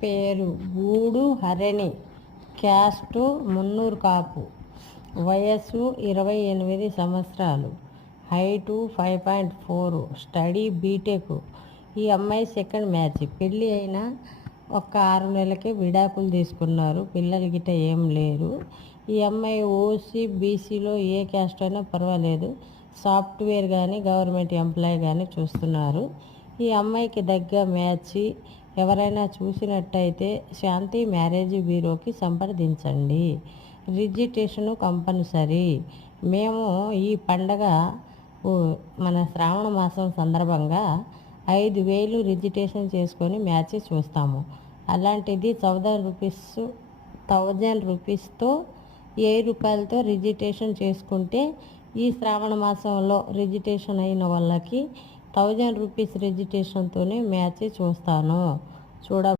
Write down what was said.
పేరు గూడు హరిణి, క్యాస్టు మున్నూరు కాపు, వయస్సు 28 సంవత్సరాలు, హైటు 5.4, స్టడీ బీటెక్. ఈ అమ్మాయి సెకండ్ మ్యాచ్. పెళ్ళి అయినా ఒక 6 నెలలకే విడాకులు తీసుకున్నారు. పిల్లలు గిట్ట ఏం లేరు. ఈ అమ్మాయి ఓసీ బీసీలో ఏ క్యాస్ట్ అయినా పర్వాలేదు, సాఫ్ట్వేర్ కానీ గవర్నమెంట్ ఎంప్లాయీ కానీ చూస్తున్నారు. ఈ అమ్మాయికి దగ్గర మ్యాచ్ ఎవరైనా చూసినట్టయితే శాంతి మ్యారేజ్ బ్యూరోకి సంప్రదించండి. Registration compulsory. మేము ఈ పండగ మన శ్రావణ మాసం సందర్భంగా 5,000 రిజిస్ట్రేషన్ చేసుకొని మ్యాచ్ చూస్తాము. అలాంటిది 1000 రూపీస్తో 1000 రూపాయలతో రిజిస్ట్రేషన్ చేసుకుంటే ఈ శ్రావణ మాసంలో రిజిస్ట్రేషన్ అయిన వాళ్ళకి 1000 రూపీస్ రిజిస్ట్రేషన్తోనే మ్యాచ్ చూస్తాను.